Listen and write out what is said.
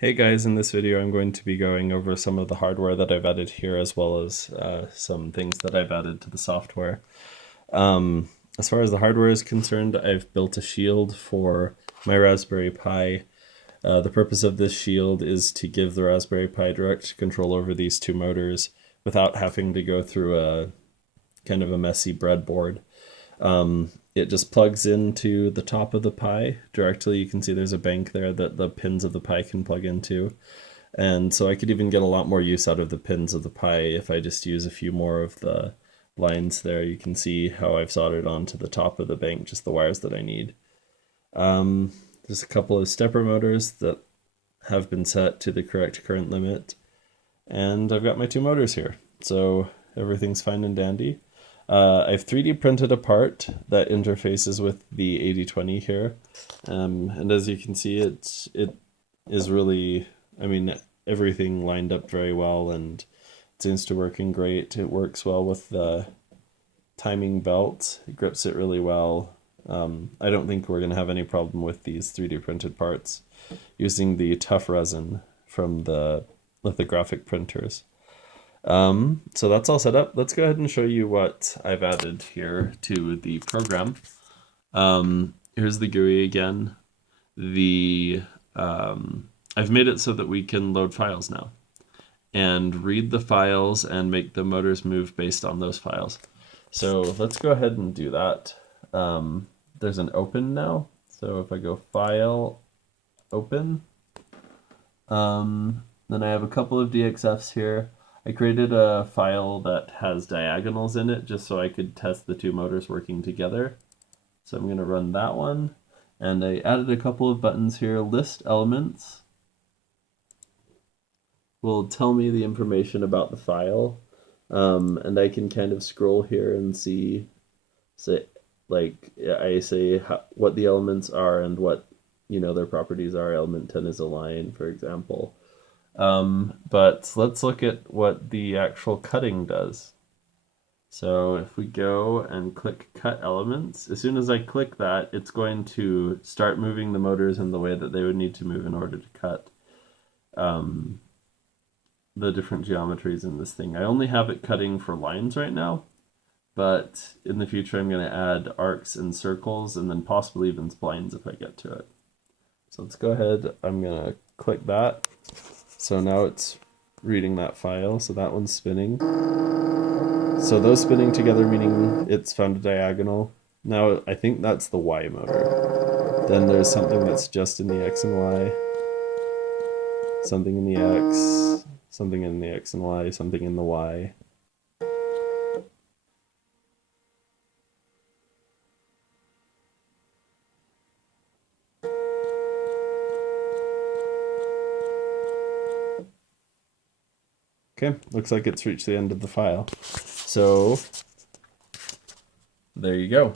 Hey guys, in this video I'm going to be going over some of the hardware that I've added here as well as some things that I've added to the software. Um, as far as the hardware is concerned, I've built a shield for my Raspberry Pi. The purpose of this shield is to give the Raspberry Pi direct control over these two motors without having to go through a kind of a messy breadboard. It just plugs into the top of the Pi directly. You can see there's a bank there that the pins of the Pi can plug into. And so I could even get a lot more use out of the pins of the Pi if I just use a few more of the lines there. You can see how I've soldered onto the top of the bank, just the wires that I need. There's a couple of stepper motors that have been set to the correct current limit. And I've got my two motors here. So everything's fine and dandy. I've 3D printed a part that interfaces with the 8020 here. And as you can see, it is really, everything lined up very well and it seems to working great. It works well with the timing belt. It grips it really well. I don't think we're going to have any problem with these 3D printed parts using the tough resin from the lithographic printers. So that's all set up. Let's go ahead and show you what I've added here to the program. Here's the GUI again. I've made it so that we can load files now and read the files and make the motors move based on those files. So let's go ahead and do that. There's an open now. So if I go File, Open, then I have a couple of DXFs here. I created a file that has diagonals in it just so I could test the two motors working together. So I'm going to run that one. And I added a couple of buttons here. List elements will tell me the information about the file. And I can kind of scroll here and see, what the elements are and what their properties are. Element 10 is a line, for example. But let's look at what the actual cutting does. So if we go and click Cut Elements, as soon as I click that, it's going to start moving the motors in the way that they would need to move in order to cut the different geometries in this thing. I only have it cutting for lines right now, but in the future I'm going to add arcs and circles and then possibly even splines if I get to it. So let's go ahead, I'm going to click that. So now it's reading that file, so that one's spinning. So those spinning together meaning it's found a diagonal. Now I think that's the Y motor. Then there's something that's just in the X and Y, something in the X, something in the X and Y, something in the Y. Okay, looks like it's reached the end of the file. So there you go.